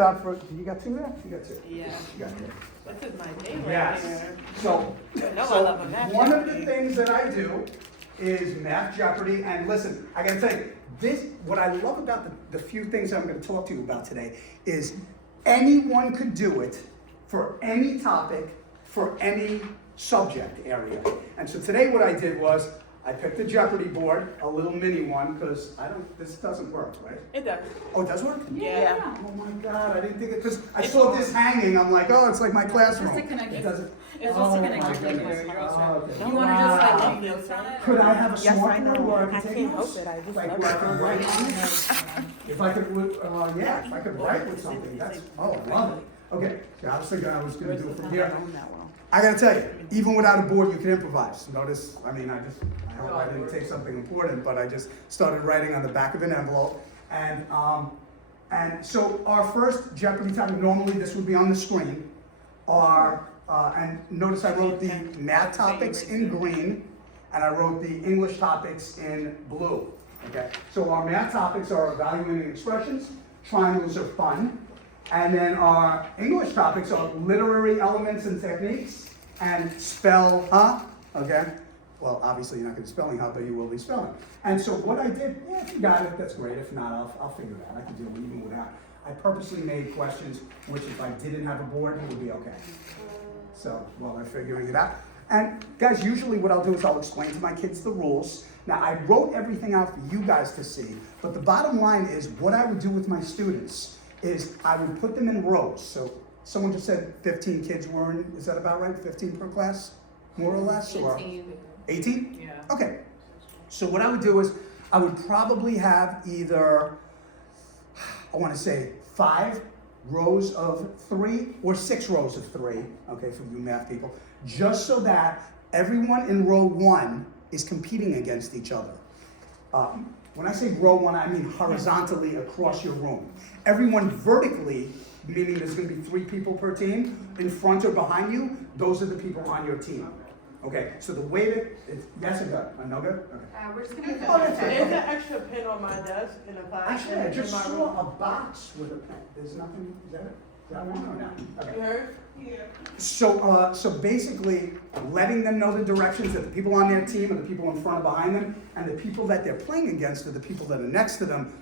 You got two there? You got two. Yeah. You got two. This is my thing right Yes. here. So, I love a math one of the Jeopardy. things that I do is Math Jeopardy. And listen, I gotta tell you, what I love about the few things I'm gonna talk to you about today is anyone could do it for any topic, for any subject area. And so today what I did was, I picked a Jeopardy board, a little mini one, because this doesn't work, right? It does. Oh, it does work? Yeah. Oh my God, I didn't think it, because I saw this hanging, I'm like, oh, it's like my classroom. Just to connect It it. doesn't. It's Oh just to connect my your goodness. finger. You're all set. Oh, okay. You want to just I like love leave this. notes on it? Could I have a Yes, I smartboard know. where I I could take can't notes? help it. I just Like love where I it. could write on it? If I could, yeah, if I could write with something, that's, oh, I love it. Okay, yeah, I was thinking I was gonna do it from here. I gotta tell you, even without a board, you can improvise. Notice, I mean, I hope I didn't take something important, but I just started writing on the back of an envelope. And so our first Jeopardy topic, normally this would be on the screen, and notice I wrote the math topics in green, and I wrote the English topics in blue. Okay, so our math topics are evaluating expressions, triangles are fun, and then our English topics are literary elements and techniques, and spell, okay? Well, obviously you're not gonna be spelling but you will be spelling. And so what I did, yeah, if you got it, that's great. If not, I'll figure it out. I can deal even without. I purposely made questions which if I didn't have a board, it would be okay. So, while I'm figuring it out. And guys, usually what I'll do is I'll explain to my kids the rules. Now, I wrote everything out for you guys to see, but the bottom line is what I would do with my students is I would put them in rows. So someone just said 15 kids were in, is that about right? 15 per class, more or less? 18. 18? Yeah. Okay. So what I would do is I would probably have either, I want to say 5 rows of 3 or 6 rows of 3, okay, for you math people, just so that everyone in row 1 is competing against each other. When I say row 1, I mean horizontally across your room. Everyone vertically, meaning there's going to be 3 people per team, in front or behind you, those are the people on your team. Okay, so the way that, yes or good? No good? Okay. We're just gonna. Oh, that's There's okay. an extra pin on my desk in the class. Actually, I in just my saw room. a box with a pen. There's nothing, is that it? Is that one or no? You Okay. heard? Yeah. So basically, letting them know the directions that the people on their team are the people in front and behind them, and the people that they're playing against are the people that are next to them,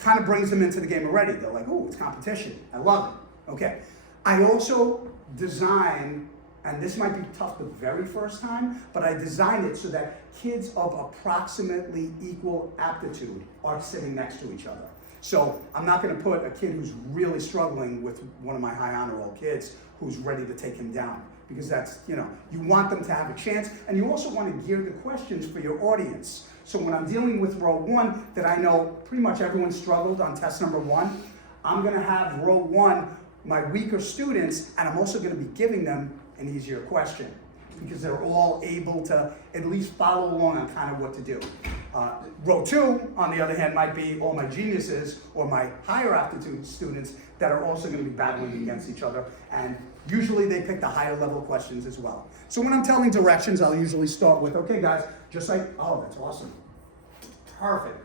kind of brings them into the game already. They're like, oh, it's competition. I love it. Okay. I also design, and this might be tough the very first time, but I designed it so that kids of approximately equal aptitude are sitting next to each other. So I'm not gonna put a kid who's really struggling with one of my high honor roll kids who's ready to take him down, because that's, you want them to have a chance, and you also wanna gear the questions for your audience. So when I'm dealing with row 1, that I know pretty much everyone struggled on test number 1, I'm gonna have row 1, my weaker students, and I'm also gonna be giving them an easier question, because they're all able to at least follow along on kind of what to do. Row 2, on the other hand, might be all my geniuses or my higher aptitude students that are also going to be battling against each other, and usually they pick the higher level questions as well. So when I'm telling directions, I'll usually start with, okay guys, just like, oh, that's awesome. Perfect.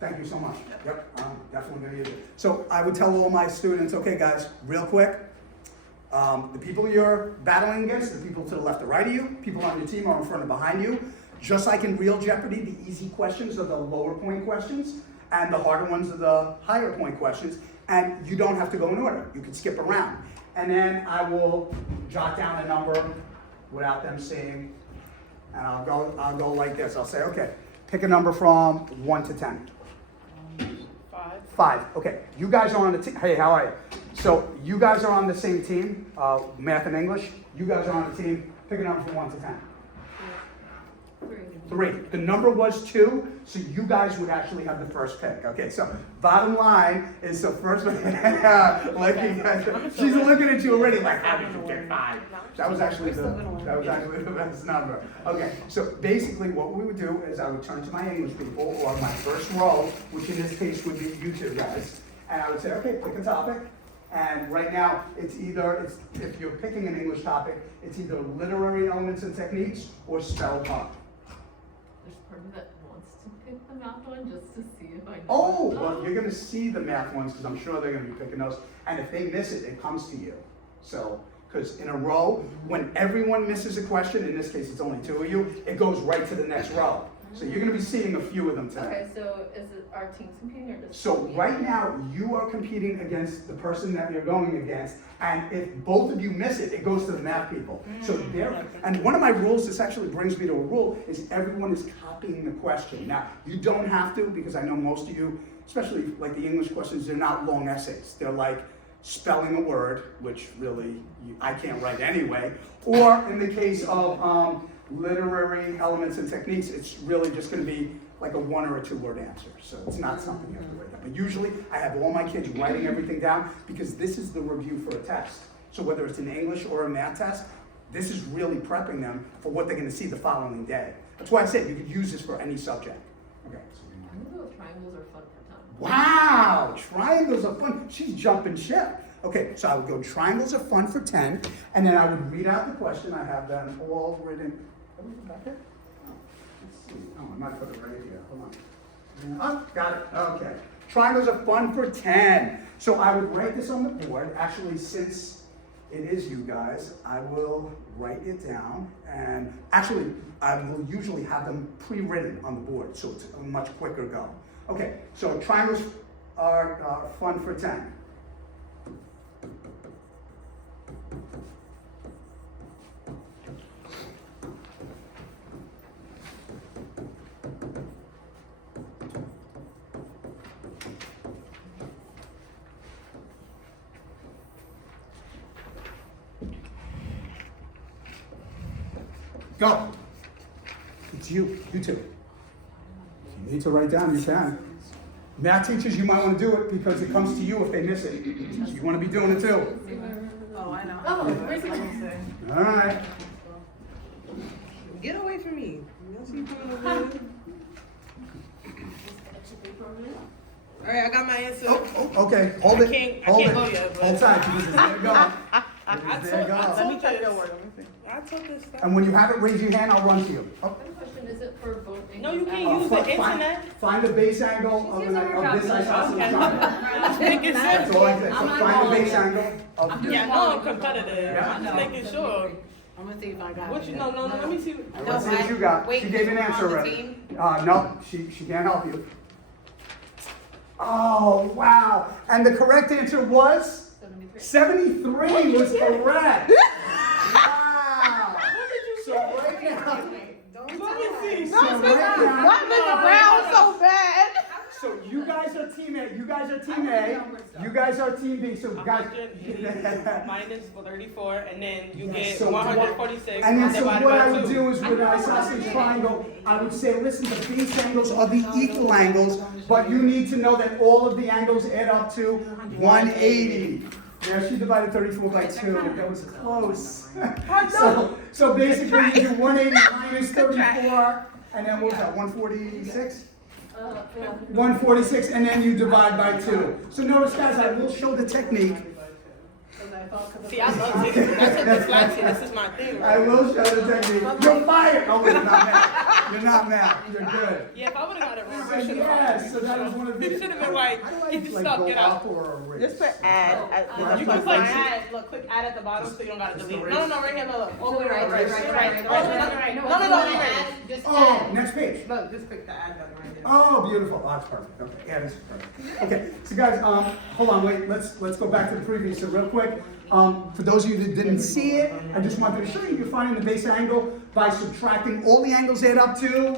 Thank you so much. Yep, I'm definitely going to use it. So I would tell all my students, okay guys, real quick, the people you're battling against, the people to the left or right of you, people on your team are in front or behind you. Just like in real Jeopardy, the easy questions are the lower point questions, and the harder ones are the higher point questions, and you don't have to go in order. You can skip around. And then I will jot down a number without them seeing, and I'll go like this. I'll say, okay, pick a number from 1 to 10. 5. 5. Okay, you guys are on the team. Hey, how are you? So you guys are on the same team, math and English. You guys are on the team. Pick a number from 1 to 10. 3. The number was 2, so you guys would actually have the first pick. Okay, so bottom line is the first one. Like you guys, she's looking at you already like, how did you get 5? That was actually the best number. Okay, so basically what we would do is I would turn to my English people, or my first row, which in this case would be you two guys, and I would say, okay, pick a topic. And right now, if you're picking an English topic, it's either literary elements and techniques or spell up. There's a person that wants to pick. pick the math one just to see if I know. Oh, them. well, you're gonna see the math ones, because I'm sure they're gonna be picking those, and if they miss it, it comes to you. So, because in a row, when everyone misses a question, in this case it's only 2 of you, it goes right to the next row. So you're gonna be seeing a few of them today. Okay, so is it our teams competing or just? So right now, you are competing against the person that you're going against, and if both of you miss it, it goes to the math people. So there, and one of my rules, this actually brings me to a rule, is everyone is copying the question. Now, you don't have to, because I know most of you, especially like the English questions, they're not long essays. They're like spelling a word, which really I can't write anyway, or in the case of literary elements and techniques, it's really just gonna be like a 1 or a 2 word answer. So it's not something you have to write down. But usually I have all my kids writing everything down because this is the review for a test. So whether it's an English or a math test, this is really prepping them for what they're gonna see the following day. That's why I said you could use this for any subject. Okay. I'm gonna go with triangles are fun for time. Wow, triangles are fun. She's jumping ship. Okay, so I would go triangles are fun for 10, and then I would read out the question. I have them all written. Let me go back there. Oh, let's see. Oh, I might put it right here. Hold on. Oh, got it. Okay. Triangles are fun for 10. So I would write this on the board. Actually, since it is you guys, I will write it down. And actually, I will usually have them pre-written on the board, so it's a much quicker go. Okay, so triangles are fun for 10. Go. It's you two. If you need to write down, you can. Math teachers, you might want to do it because it comes to you if they miss it. You want to be doing it too. Oh, I know. Oh, where's it? All right. Get away from me. You don't see you coming over here. All right, I got my answer. Oh, okay. Hold it. Hold can't go it. yet, but- Hold tight because it's there you go. There you Let go. me check your word. Let me see. I took this stuff. And when you have it, raise your hand. I'll run to you. Oh. I have a question, is it for both English? No, you can't and- use the internet. Find the base angle of this isosceles Okay. triangle. Just making That's sense. all I said. So find the base angle of Yeah, no, I'm competitive. Yeah. I'm just making sure. I'm gonna see if I got What it. you? No, let me see. And let's see what you got. Wait, She gave an on answer the already. team? No, she can't help you. Oh, wow. And the correct answer was? 73. 73 was correct. Wow. So right now, Let me see. so right now, Mr. Brown so bad? so you guys are team A, you guys are team A, you guys are team B, so guys. 180 minus 34, and then you Yes, get so 146 And then so divided what by I would 2. do is with an isosceles triangle, I would say, listen, the base angles are the equal angles, but you need to know that all of the angles add up to 180. Yeah, she divided 34 by 2. That was close. So basically you do 180 minus 34, and then what was that, 146? Yeah. 146, and then you divide by 2. So notice, guys, I will show the technique. See, I love this. I took dyslexia. This is my thing. I Right? will show the technique. You're fired! Oh, wait, you're not mad. You're not mad. You're good. Yeah, if I would have got it wrong, So I should have. yes, so that was one of the. You should have been like, How do I, get your like, stuff, go get up out. or erase? Just put add. You can click add. Look, click add at the bottom so you don't gotta Just delete. erase. No, right here. Look. Oh, wait, Right, right. No. Just Oh, add. next page. Look, just click the add button right there. Oh, beautiful. Oh, that's perfect. Okay, yeah, this is perfect. Okay, so guys, hold on, wait. Let's go back to the previous. So real quick, for those of you that didn't see it, I just wanted to show you. You're finding the base angle by subtracting all the angles add up to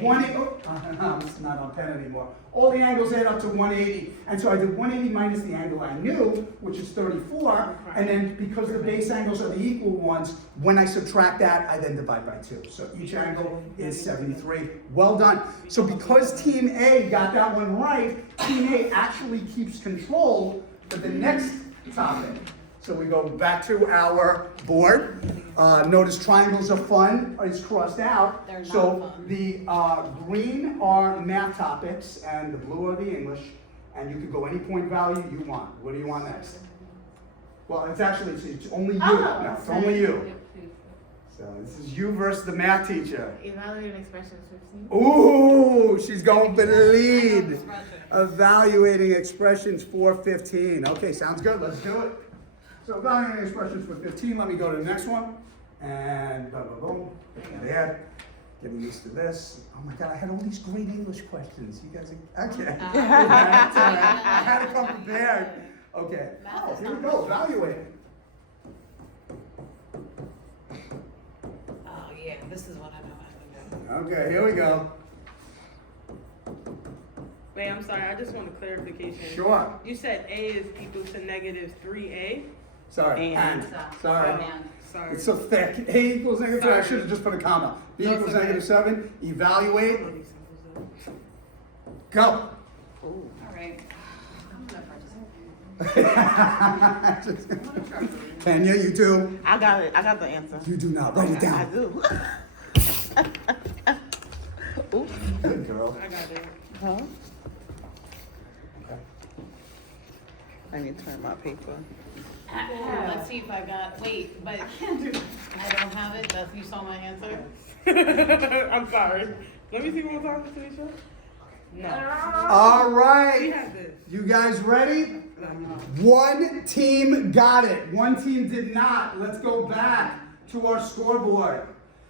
180. Oh, it's not on pen anymore. All the angles add up to 180, and so I did 180 minus the angle I knew, which is 34, and then because the base angles are the equal ones, when I subtract that, I then divide by 2. So each angle is 73. Well done. So because Team A got that one right, Team A actually keeps control for the next topic. So we go back to our board. Notice triangles are fun, it's crossed out. They're not So fun. the green are math topics and the blue are the English. And you can go any point value you want. What do you want next? Well, it's actually, it's only you. No, it's only you. So this is you versus the math teacher. Evaluating expressions 15. Ooh, she's going for the lead. Evaluating expressions for 15. Okay, sounds good. Let's do it. So evaluating expressions for 15. Let me go to the next one. And boom, boom, boom. There. Getting used to this. Oh my God, I had all these great English questions. You guys are, okay. I had to come prepared. Okay. Oh, here we go. Evaluating. Oh, yeah, this is what I know how to do. Okay, here we go. Wait, I'm sorry. I just want a clarification. Sure. You said A is equal to negative 3A. Sorry. And. Sorry. Sorry. It's so thick. A equals negative 3. I should have just put a comma. B No, equals it's okay. negative 7. Evaluate. Go. All right. I'm gonna participate. Kenya, you do. I got it. I got the answer. You do not. Write it I down. do. Ooh. Good girl. I got it. Huh? Okay. I need to turn my paper. Let's see if I got, wait, but I don't have it, that's, you saw my answer? I'm sorry. Let me see one more time, Tanisha. No. All We right. have this. You guys ready? One team got it. One team did not. Let's go back to our scoreboard.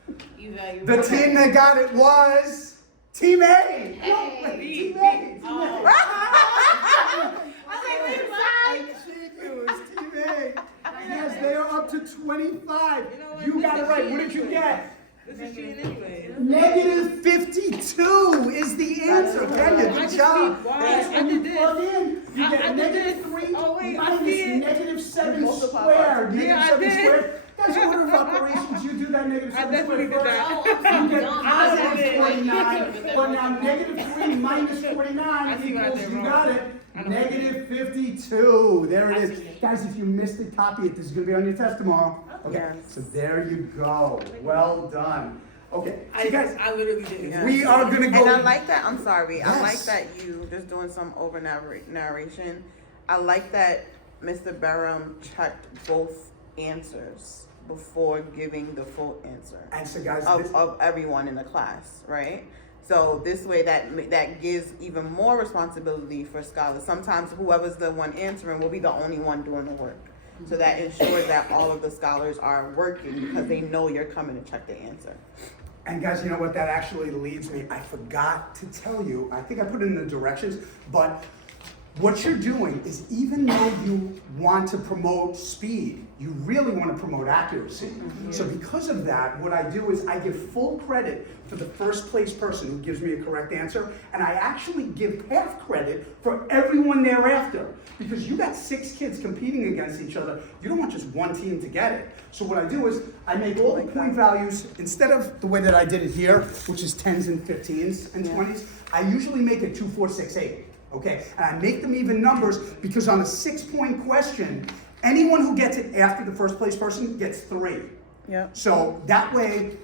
The team that got it was Team A. No, wait, Team A. Team A. It was Team A. Yes, they are up to 25. You got it right. What did you get? This is cheating anyway. Negative 52 is the answer. Kenya, I good just job. see why. That's I when you did this. plug in. You I get did negative this. 3 Oh, wait, I minus see it. negative 7 Multiply squared. by- Negative Yeah, I 7 did. squared. Guys, order of operations, you do that negative I 7 definitely squared did first. that. You get I positive did it. 49, but now negative 3 minus 49 I see what I equals, did you wrong. got it, I know. negative 52. There it I is. see it. Guys, if you missed it, copy it. This is going to be on your test tomorrow. Okay, Yes. so there you go. Well done. Okay, so guys, I literally did it. Yeah. we are going to go. And I like that. I'm sorry. I like Yes. that you just doing some over narration. I like that Mr. Beram checked both answers before giving the full answer And so guys, of everyone in the class, right? So this way that gives even more responsibility for scholars. Sometimes whoever's the one answering will be the only one doing the work. So that ensures that all of the scholars are working because they know you're coming to check the answer. and guys, you know what? That actually leads me. I forgot to tell you. I think I put it in the directions, but what you're doing is even though you want to promote speed, you really want to promote accuracy. So because of that, what I do is I give full credit for the first place person who gives me a correct answer, and I actually give half credit for everyone thereafter. Because you got 6 kids competing against each other, you don't want just one team to get it. So what I do is I make all the point values, instead of the way that I did it here, which is 10s and 15s and 20s, I usually make it 2, 4, 6, 8. Okay, and I make them even numbers because on a 6-point question, anyone who gets it after the first place person gets 3. Yep. So that way,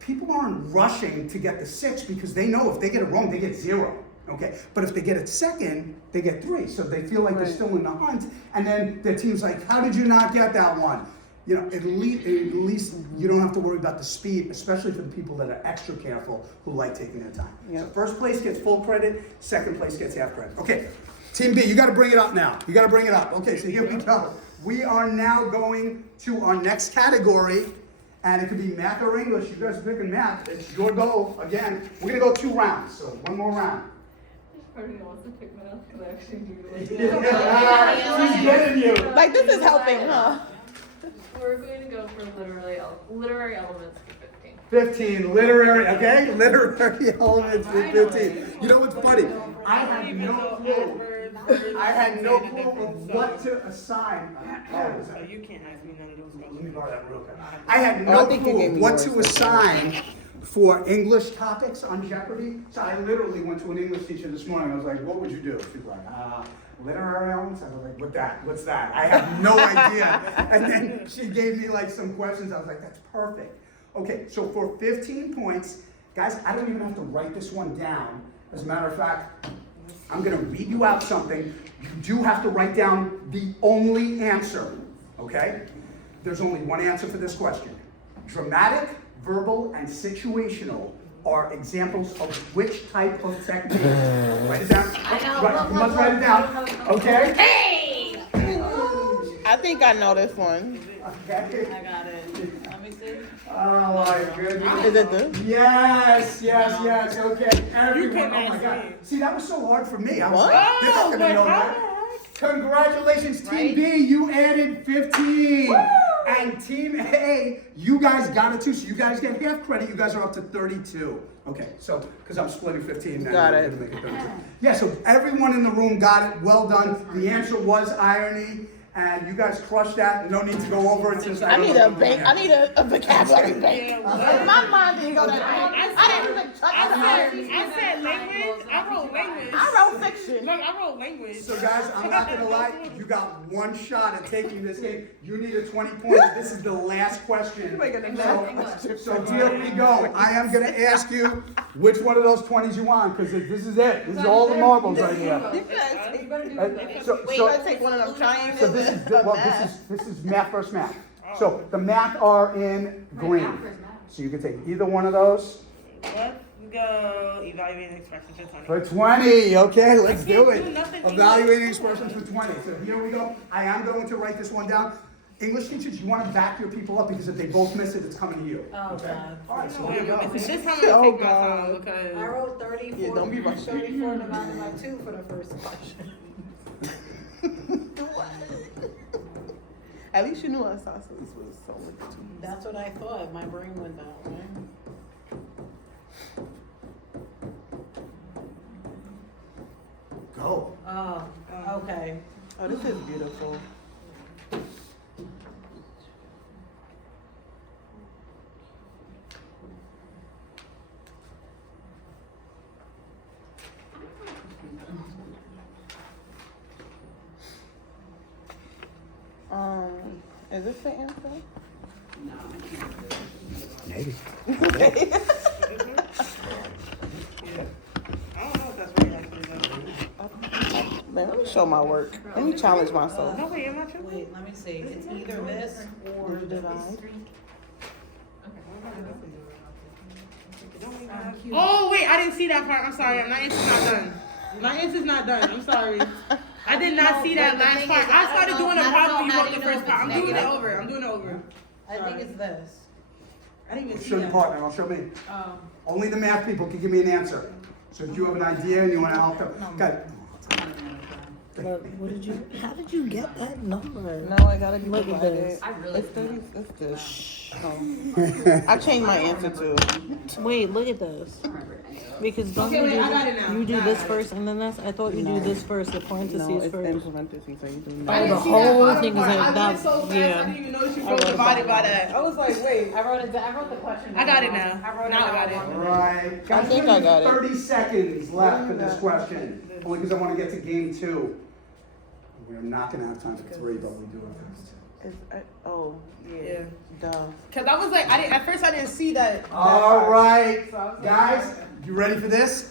people aren't rushing to get the 6 because they know if they get it wrong, they get 0. Okay, but if they get it second, they get 3. So they feel like they're still in the hunt, and then their team's like, "How did you not get that one?" You know, at least you don't have to worry about the speed, especially for the people that are extra careful who like taking their time. Yeah. So first place gets full credit, second place gets half credit. Okay, Team B, you got to bring it up now. You got to bring it up. Okay, so here we go. We are now going to our next category, and it could be math or English. You guys are picking math. It's your goal. Again, we're gonna go 2 rounds, so one more round. Part of me wants to pick math because I actually do like She's it. getting you. Like this is helping, huh? We're going to go for literary elements for 15. 15, literary, okay? Literary elements for 15. You know what's funny? I had no clue. I had no clue of what to assign. So you can't ask me none of those Let me questions. borrow that real quick. I had I no think you clue gave of me what yours. to assign for English topics on Jeopardy. So I literally went to an English teacher this morning. I was like, "What would you do?" She's like, literary elements? I was like, what's that? I have no idea. And then she gave me like some questions. I was like, that's perfect. Okay, so for 15 points, guys, I don't even have to write this one down. As a matter of fact, I'm gonna read you out something. You do have to write down the only answer, okay? There's only one answer for this question. Dramatic, verbal, and situational are examples of which type of technique? Write it down. I know. Right, you must write it down. Okay? Hey! I think I know this one. Okay. I got it. Let me see. Oh my goodness. Is it this? Yes. Okay. Everyone. can Oh my ask God. me. See, that was so hard for me. I was What? like, they're not gonna know how that. Congratulations, Team Right? B. You added 15. And Team A, you guys got it too. So you guys get half credit. You guys are up to 32. Okay, so because I'm splitting 15 now. Got I'm it. gonna make it 32. Yeah, so everyone in the room got it. Well done. The answer was irony. And you guys crushed that. No need to go over it since I need a bank. I need a vocabulary bank. Yeah, what? My mind didn't go that way. I didn't even touch I said language. I wrote language. I wrote fiction. Look, I wrote language. So guys, I'm not gonna lie, you got one shot at taking this game. You need a 20 points. This is the last question. So here we go. I am gonna ask you which one of those 20s you want, because this is it. This is all the marbles right here. So Wait, you gotta take one of them triangles. so this is this is math versus math. So the math are in green. So you can take either one of those. Let's go evaluating expressions for 20. For 20, okay, let's do do it. nothing Evaluating expressions for 20. So here we go. I am going to write this one down. English teachers, you want to back your people up because if they both miss it, it's coming to you. Oh, Okay? God. All right, so Wait, here we go. this time I'm Oh, gonna take my God. time because I wrote 34, Yeah, don't be rushing. 34 divided by 2 for the first question. At least you knew our sauces was so much too. That's what I thought. My brain went that way. Go. Oh, okay. Oh, this is beautiful. Is this the answer? Maybe. I don't know if that's right actually. Man, let me show my work. Let me challenge myself. No, wait, am I tripping? Wait, let me see. It's either this or Did you divide? Oh wait, I didn't see that part. I'm sorry. My answer's not done. My answer's not done. I'm sorry. I did not see that last part. I started doing a problem when you wrote the first part. I'm doing it over. I'm doing it over. I think it's this. I didn't even see Show your that. partner, I'll show me. Only the math people can give me an answer. So if you have an idea and you want to help them, okay. How did you get that number? No, I gotta be Look at divided. this. It's 30. It's this. Oh. I changed my answer too. Wait, look at this. Because don't Okay, you wait, do I got it now. you do Now I this got it. first and then this? I thought you do this first, the parentheses No, it's first. in parentheses, so you do Oh, not. the didn't see whole bottom thing is part. like I that. went so fast, I Yeah. didn't even notice you wrote divided by that. I was like, wait. I wrote the question. I got it now. I wrote Now I got it. it. Right. I think I got it. 30 seconds left for this question. Only because I want to get to game 2. We're not going to have time for 3, but we do have time for 2. Oh, Yeah. duh. Cause I was like, at first I didn't see that. All right, So I was like, guys, you ready for this?